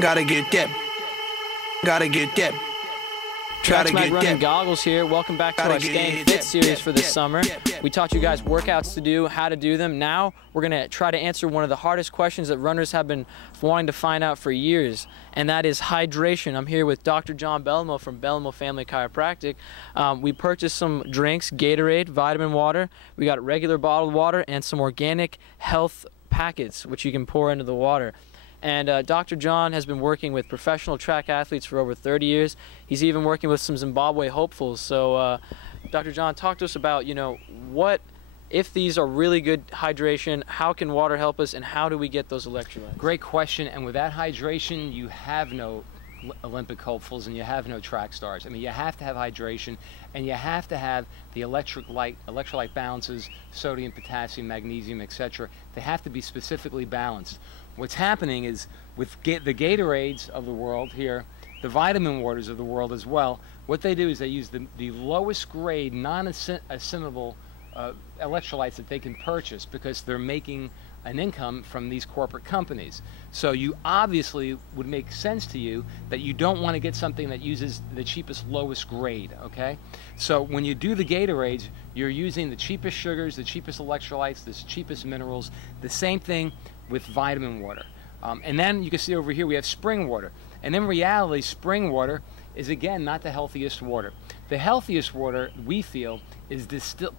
Gotta get that. Gotta get that. Try to get Running that. Goggles here. Welcome back to our Staying Fit series for this summer. We taught you guys workouts to do, how to do them. Now we're going to try to answer one of the hardest questions that runners have been wanting to find out for years, and that is hydration. I'm here with Dr. John Bellomo from Bellomo Family Chiropractic. We purchased some drinks, Gatorade, vitamin water. We got regular bottled water and some organic health packets, which you can pour into the water. And Dr. John has been working with professional track athletes for over 30 years. He's even working with some Zimbabwe hopefuls. So, Dr. John, talk to us about, what, if these are really good hydration, how can water help us, and how do we get those electrolytes? Great question. And without hydration, you have no Olympic hopefuls and you have no track stars. I mean, you have to have hydration, and you have to have the electrolyte balances, sodium, potassium, magnesium, etc. They have to be specifically balanced. What's happening is with the Gatorades of the world here, the vitamin waters of the world as well, what they do is they use the lowest grade non-assimilable electrolytes that they can purchase because they're making an income from these corporate companies. So you obviously would make sense to you that you don't want to get something that uses the cheapest, lowest grade, okay? So when you do the Gatorades, you're using the cheapest sugars, the cheapest electrolytes, the cheapest minerals, the same thing with vitamin water. And then you can see over here we have spring water. And in reality, spring water is, again, not the healthiest water. The healthiest water, we feel, is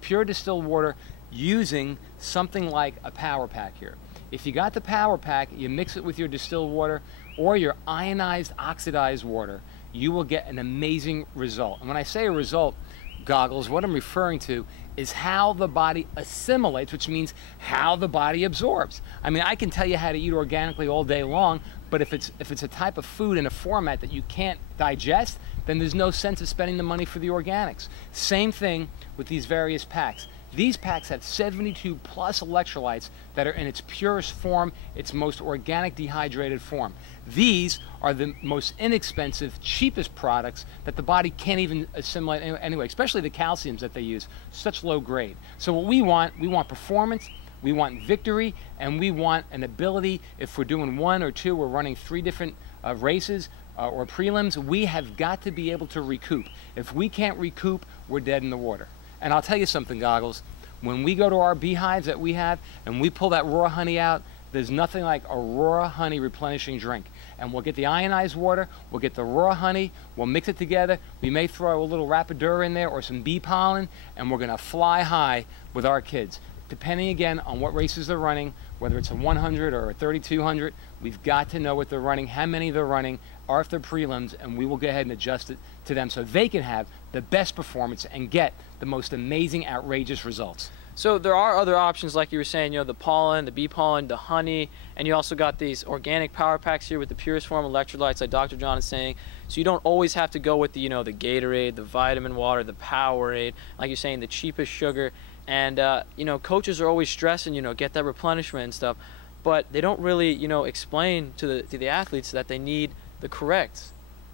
pure distilled water using something like a power pack here. If you got the power pack, you mix it with your distilled water or your ionized, oxidized water, you will get an amazing result. And when I say a result, Goggles, what I'm referring to is how the body assimilates, which means how the body absorbs. I mean, I can tell you how to eat organically all day long, but if it's a type of food in a format that you can't digest, then there's no sense of spending the money for the organics. Same thing with these various packs. These packs have 72 plus electrolytes that are in its purest form, its most organic dehydrated form. These are the most inexpensive, cheapest products that the body can't even assimilate anyway, especially the calciums that they use, such low grade. So what we want performance, we want victory, and we want an ability, if we're doing 1 or 2, we're running 3 different races, or prelims, we have got to be able to recoup. If we can't recoup, we're dead in the water. And I'll tell you something, Goggles, when we go to our beehives that we have and we pull that raw honey out, there's nothing like a raw honey replenishing drink. And we'll get the ionized water, we'll get the raw honey, we'll mix it together, we may throw a little Rapadura in there or some bee pollen, and we're gonna fly high with our kids. Depending again on what races they're running, whether it's a 100 or a 3200, we've got to know what they're running, how many they're running, or if they're prelims, and we will go ahead and adjust it to them so they can have the best performance and get the most amazing, outrageous results. So there are other options, like you were saying, the pollen, the bee pollen, the honey, and you also got these organic power packs here with the purest form electrolytes, like Dr. John is saying. So you don't always have to go with the, the Gatorade, the vitamin water, the Powerade, like you're saying, the cheapest sugar. And, coaches are always stressing, get that replenishment and stuff, but they don't really, explain to the athletes that they need the correct.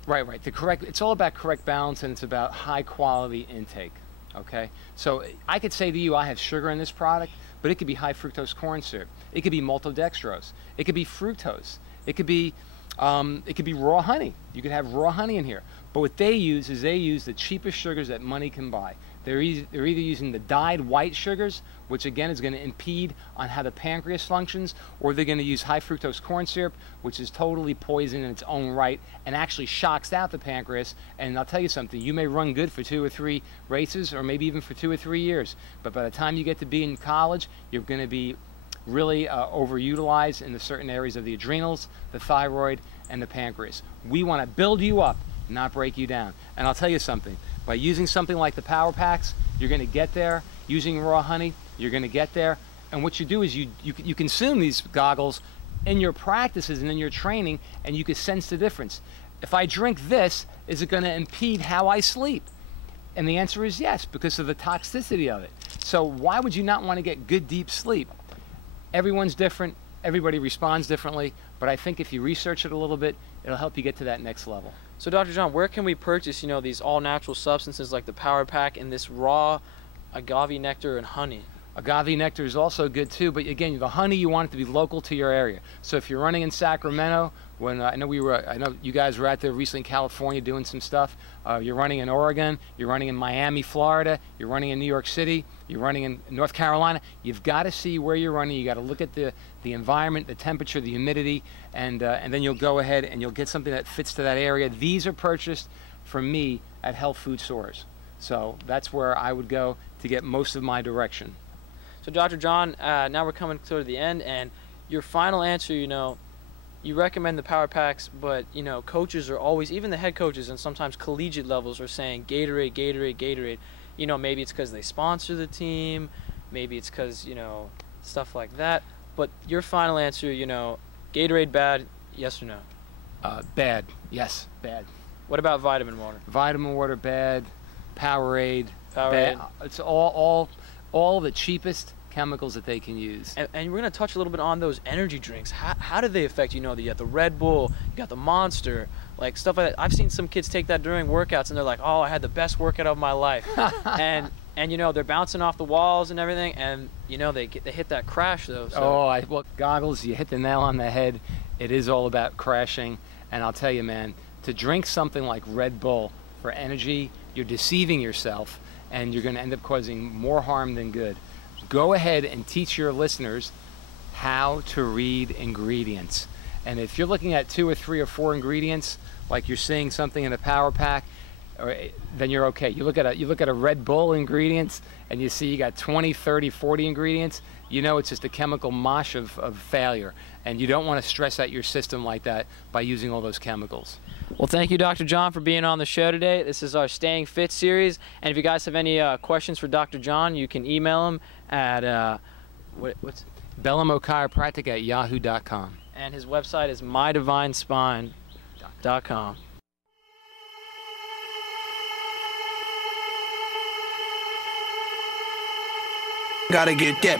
Right. It's all about correct balance, and it's about high quality intake. Okay, so I could say to you, I have sugar in this product, but it could be high fructose corn syrup. It could be maltodextrose. It could be fructose. It could be raw honey. You could have raw honey in here. But what they use is they use the cheapest sugars that money can buy. They're either using the dyed white sugars, which again is going to impede on how the pancreas functions, or they're going to use high fructose corn syrup, which is totally poison in its own right and actually shocks out the pancreas. And I'll tell you something, you may run good for 2 or 3 races, or maybe even for 2 or 3 years, but by the time you get to be in college, you're going to be really overutilized in the certain areas of the adrenals, the thyroid, and the pancreas. We want to build you up, not break you down. And I'll tell you something, by using something like the power packs, you're going to get there. Using raw honey, you're going to get there. And what you do is you consume these Goggles in your practices and in your training, and you can sense the difference. If I drink this, is it going to impede how I sleep? And the answer is yes, because of the toxicity of it. So why would you not want to get good, deep sleep? Everyone's different. Everybody responds differently. But I think if you research it a little bit, it'll help you get to that next level. So Dr. John, where can we purchase, these all-natural substances like the Power Pack and this raw agave nectar and honey? Agave nectar is also good too, but again, the honey, you want it to be local to your area. So if you're running in Sacramento, when I know you guys were out there recently in California doing some stuff. You're running in Oregon, you're running in Miami, Florida, you're running in New York City, you're running in North Carolina. You've got to see where you're running. You got to look at the environment, the temperature, the humidity, and then you'll go ahead and you'll get something that fits to that area. These are purchased from me at health food stores. So that's where I would go to get most of my direction. So Dr. John, now we're coming toward the end, and your final answer, you recommend the power packs, but coaches are always, even the head coaches and sometimes collegiate levels, are saying Gatorade, Gatorade, Gatorade. Maybe it's because they sponsor the team, maybe it's because stuff like that. But your final answer, Gatorade bad, yes or no? Bad. Yes, bad. What about vitamin water? Vitamin water bad. Powerade. Powerade. Bad. It's all the cheapest chemicals that they can use. And we're going to touch a little bit on those energy drinks. How do they affect you? You got the Red Bull, you got the Monster, like stuff like that. I've seen some kids take that during workouts and they're like, oh, I had the best workout of my life. and they're bouncing off the walls and everything, and they hit that crash though. So. Well, goggles, you hit the nail on the head. It is all about crashing. And I'll tell you, man, to drink something like Red Bull for energy, you're deceiving yourself and you're going to end up causing more harm than good. Go ahead and teach your listeners how to read ingredients. And if you're looking at 2 or 3 or 4 ingredients, like you're seeing something in a power pack, then you're okay. You look at a Red Bull ingredients and you see you got 20, 30, 40 ingredients, it's just a chemical mosh of failure. And you don't want to stress out your system like that by using all those chemicals. Well, thank you, Dr. John, for being on the show today. This is our Staying Fit series. And if you guys have any questions for Dr. John, you can email him at, what's bellomochiropractic@yahoo.com. And his website is mydivinespine.com. Gotta get that.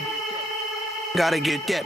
Gotta get that.